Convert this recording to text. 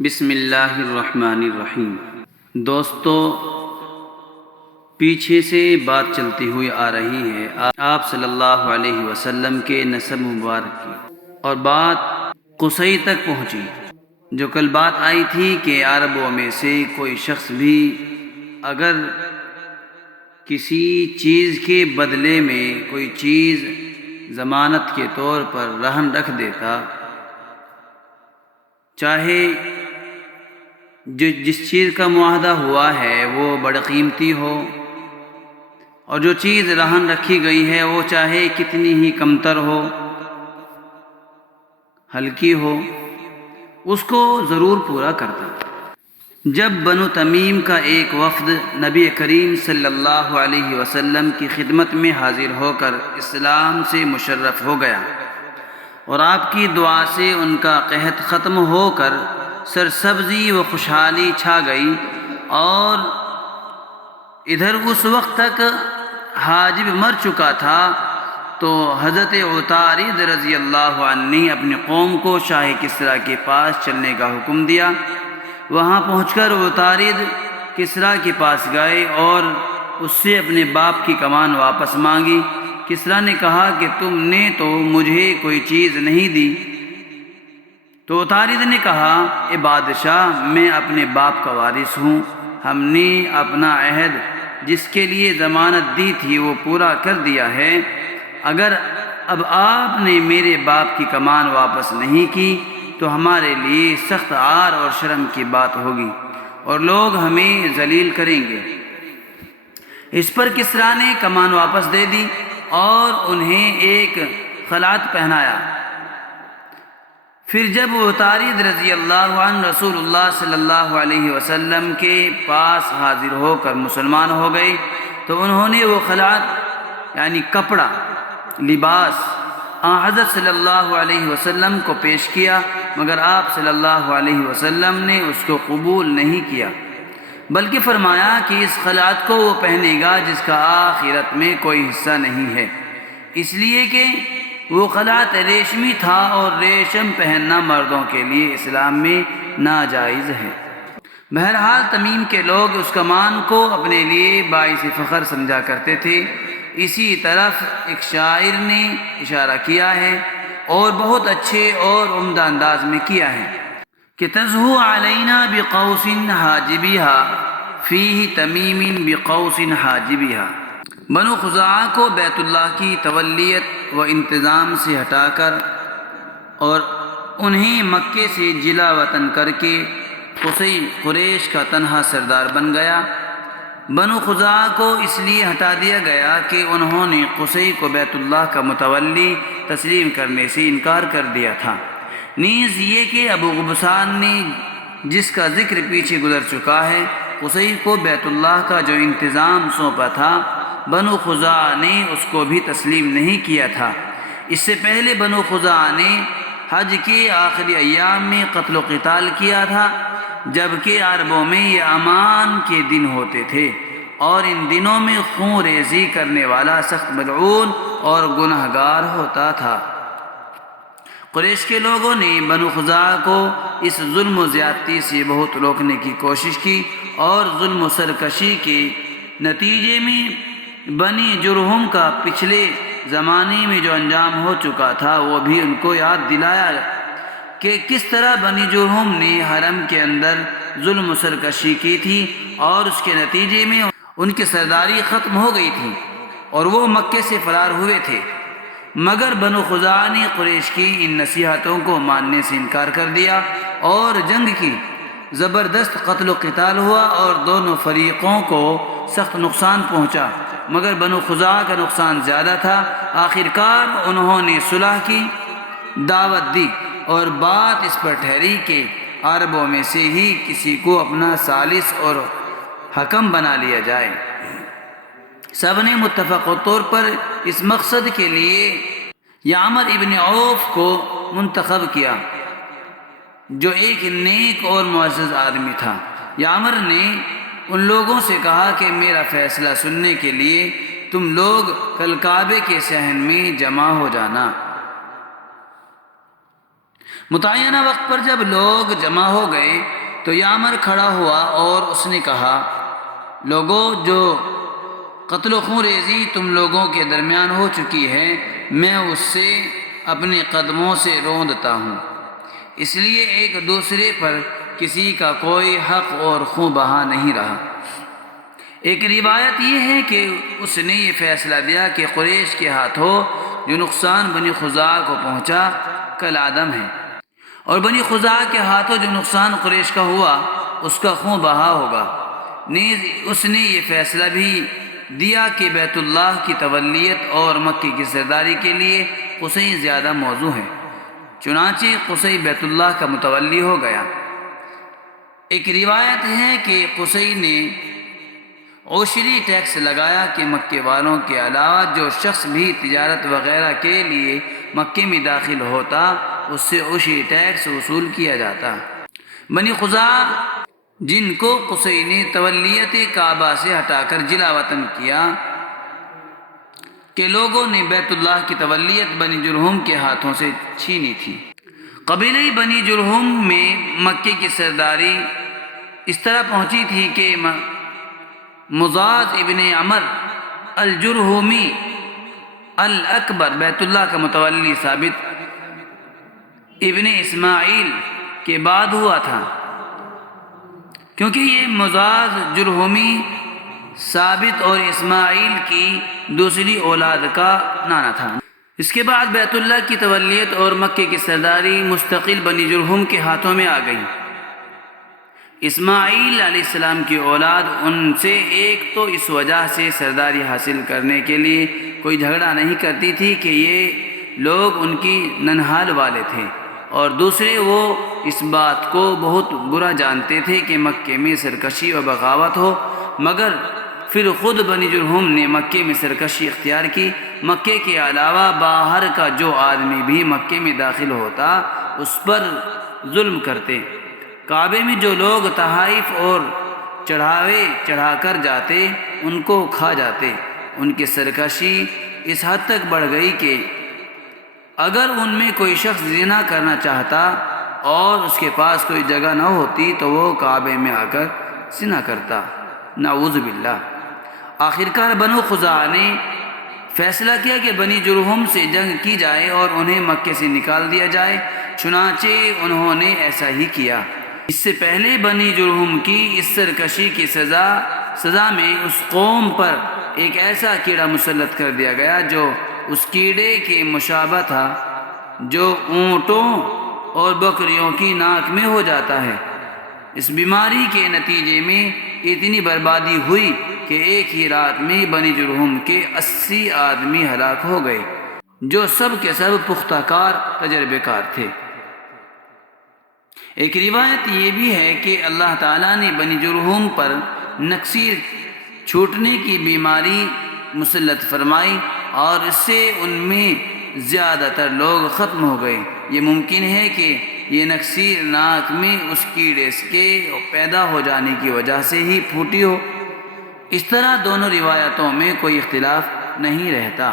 بسم اللہ الرحمن الرحیم۔ دوستو، پیچھے سے بات چلتی ہوئی آ رہی ہے آپ صلی اللہ علیہ وسلم کے نسب مبارک کی، اور بات قصی تک پہنچی۔ جو کل بات آئی تھی کہ عربوں میں سے کوئی شخص بھی اگر کسی چیز کے بدلے میں کوئی چیز ضمانت کے طور پر رہن رکھ دیتا، چاہے جس چیز کا معاہدہ ہوا ہے وہ بڑا قیمتی ہو، اور جو چیز رہن رکھی گئی ہے وہ چاہے کتنی ہی کمتر ہو، ہلکی ہو، اس کو ضرور پورا کرتا۔ جب بنو تمیم کا ایک وفد نبی کریم صلی اللہ علیہ وسلم کی خدمت میں حاضر ہو کر اسلام سے مشرف ہو گیا، اور آپ کی دعا سے ان کا قحط ختم ہو کر سرسبزی و خوشحالی چھا گئی، اور ادھر اس وقت تک حاجب مر چکا تھا، تو حضرت عطارد رضی اللہ عنہ نے اپنی قوم کو شاہ کسریٰ کے پاس چلنے کا حکم دیا۔ وہاں پہنچ کر عطارد کسریٰ کے پاس گئے اور اس سے اپنے باپ کی کمان واپس مانگی۔ کسریٰ نے کہا کہ تم نے تو مجھے کوئی چیز نہیں دی۔ تو عطارد نے کہا، اے بادشاہ، میں اپنے باپ کا وارث ہوں، ہم نے اپنا عہد جس کے لیے ضمانت دی تھی وہ پورا کر دیا ہے، اگر اب آپ نے میرے باپ کی کمان واپس نہیں کی تو ہمارے لیے سخت عار اور شرم کی بات ہوگی، اور لوگ ہمیں ذلیل کریں گے۔ اس پر کسریٰ نے کمان واپس دے دی اور انہیں ایک خلعت پہنایا۔ پھر جب عطارد رضی اللہ عنہ رسول اللہ صلی اللہ علیہ وسلم کے پاس حاضر ہو کر مسلمان ہو گئے، تو انہوں نے وہ خلعت یعنی کپڑا، لباس حضرت صلی اللہ علیہ وسلم کو پیش کیا، مگر آپ صلی اللہ علیہ وسلم نے اس کو قبول نہیں کیا، بلکہ فرمایا کہ اس خلعت کو وہ پہنے گا جس کا آخرت میں کوئی حصہ نہیں ہے، اس لیے کہ وہ خلعت ریشمی تھا، اور ریشم پہننا مردوں کے لیے اسلام میں ناجائز ہے۔ بہرحال تمیم کے لوگ اس کمان کو اپنے لیے باعث فخر سمجھا کرتے تھے۔ اسی طرف ایک شاعر نے اشارہ کیا ہے، اور بہت اچھے اور عمدہ انداز میں کیا ہے کہ تزہو علینا بقوس حاجبیہا فیہ تمیم بقوس حاجبیہا۔ بنو خزاعہ کو بیت اللہ کی تولیت و انتظام سے ہٹا کر اور انہیں مکے سے جلا وطن کر کے قصی قریش کا تنہا سردار بن گیا۔ بنو خزاعہ کو اس لیے ہٹا دیا گیا کہ انہوں نے قصی کو بیت اللہ کا متولی تسلیم کرنے سے انکار کر دیا تھا۔ نیز یہ کہ ابو غبسان نے، جس کا ذکر پیچھے گزر چکا ہے، قصی کو بیت اللہ کا جو انتظام سونپا تھا، بنو خزاعہ نے اس کو بھی تسلیم نہیں کیا تھا۔ اس سے پہلے بنو خزاعہ نے حج کے آخری ایام میں قتل و قتال کیا تھا، جبکہ عربوں میں یہ امان کے دن ہوتے تھے، اور ان دنوں میں خون ریزی کرنے والا سخت ملعون اور گنہگار ہوتا تھا۔ قریش کے لوگوں نے بنو خزاعہ کو اس ظلم و زیادتی سے بہت روکنے کی کوشش کی، اور ظلم و سرکشی کے نتیجے میں بنی جرہم کا پچھلے زمانے میں جو انجام ہو چکا تھا وہ بھی ان کو یاد دلایا کہ کس طرح بنی جرہم نے حرم کے اندر ظلم و سرکشی کی تھی، اور اس کے نتیجے میں ان کی سرداری ختم ہو گئی تھی اور وہ مکے سے فرار ہوئے تھے، مگر بنو خزاعہ نے قریش کی ان نصیحتوں کو ماننے سے انکار کر دیا اور جنگ کی۔ زبردست قتل و قتال ہوا اور دونوں فریقوں کو سخت نقصان پہنچا، مگر بنو خزاعہ کا نقصان زیادہ تھا۔ آخرکار انہوں نے صلح کی دعوت دی، اور بات اس پر ٹھہری کہ عربوں میں سے ہی کسی کو اپنا ثالث اور حکم بنا لیا جائے۔ سب نے متفق طور پر اس مقصد کے لیے یعمر ابن عوف کو منتخب کیا، جو ایک نیک اور معزز آدمی تھا۔ یعمر نے ان لوگوں سے کہا کہ میرا فیصلہ سننے کے لیے تم لوگ کل کعبے کے صحن میں جمع ہو جانا۔ متعینہ وقت پر جب لوگ جمع ہو گئے تو یامر کھڑا ہوا اور اس نے کہا، لوگو، جو قتل و خون ریزی تم لوگوں کے درمیان ہو چکی ہے، میں اس سے اپنے قدموں سے روندتا ہوں، اس لیے ایک دوسرے پر کسی کا کوئی حق اور خون بہا نہیں رہا۔ ایک روایت یہ ہے کہ اس نے یہ فیصلہ دیا کہ قریش کے ہاتھوں جو نقصان بنی خزاعہ کو پہنچا کل عدم ہے، اور بنی خزاعہ کے ہاتھوں جو نقصان قریش کا ہوا اس کا خون بہا ہوگا۔ نیز اس نے یہ فیصلہ بھی دیا کہ بیت اللہ کی تولیت اور مکے کی سرداری کے لیے قصی زیادہ موزوں ہے، چنانچہ قصی بیت اللہ کا متولی ہو گیا۔ ایک روایت ہے کہ قصی نے عشری ٹیکس لگایا کہ مکے والوں کے علاوہ جو شخص بھی تجارت وغیرہ کے لیے مکے میں داخل ہوتا اس سے عشری ٹیکس وصول کیا جاتا۔ بنی خزاعہ جن کو قصی نے تولیت کعبہ سے ہٹا کر جلا وطن کیا کہ لوگوں نے بیت اللہ کی تولیت بنی جرہم کے ہاتھوں سے چھینی تھی۔ قبیلہ بنی جرہم میں مکے کی سرداری اس طرح پہنچی تھی کہ مزاز ابن عمر الجرہمی الاکبر بیت اللہ کا متولی ثابت ابن اسماعیل کے بعد ہوا تھا، کیونکہ یہ مزاز جرہمی ثابت اور اسماعیل کی دوسری اولاد کا نانا تھا۔ اس کے بعد بیت اللہ کی تولیت اور مکے کی سرداری مستقل بنی جرہم کے ہاتھوں میں آ گئی۔ اسماعیل علیہ السلام کی اولاد ان سے ایک تو اس وجہ سے سرداری حاصل کرنے کے لیے کوئی جھگڑا نہیں کرتی تھی کہ یہ لوگ ان کی ننہال والے تھے، اور دوسرے وہ اس بات کو بہت برا جانتے تھے کہ مکے میں سرکشی و بغاوت ہو، مگر پھر خود بنی جرہم نے مکے میں سرکشی اختیار کی۔ مکے کے علاوہ باہر کا جو آدمی بھی مکے میں داخل ہوتا اس پر ظلم کرتے، کعبے میں جو لوگ تحائف اور چڑھاوے چڑھا کر جاتے ان کو کھا جاتے۔ ان کی سرکشی اس حد تک بڑھ گئی کہ اگر ان میں کوئی شخص زنا کرنا چاہتا اور اس کے پاس کوئی جگہ نہ ہوتی تو وہ کعبے میں آ کر زنا کرتا، نعوذ باللہ۔ آخرکار بنو خزاعہ نے فیصلہ کیا کہ بنی جرہم سے جنگ کی جائے اور انہیں مکے سے نکال دیا جائے، چنانچہ انہوں نے ایسا ہی کیا۔ اس سے پہلے بنی جرہم کی اس سرکشی کی سزا میں اس قوم پر ایک ایسا کیڑا مسلط کر دیا گیا جو اس کیڑے کے مشابہ تھا جو اونٹوں اور بکریوں کی ناک میں ہو جاتا ہے۔ اس بیماری کے نتیجے میں اتنی بربادی ہوئی کہ ایک ہی رات میں بنی جرہم کے 80 آدمی ہلاک ہو گئے، جو سب کے سب پختہ کار تجربے کار تھے۔ ایک روایت یہ بھی ہے کہ اللہ تعالیٰ نے بنی جرہم پر نکسیر چھوٹنے کی بیماری مسلط فرمائی اور اس سے ان میں زیادہ تر لوگ ختم ہو گئے۔ یہ ممکن ہے کہ یہ نکسیر ناک میں اس کیڑے کے پیدا ہو جانے کی وجہ سے ہی پھوٹی ہو۔ اس طرح دونوں روایتوں میں کوئی اختلاف نہیں رہتا۔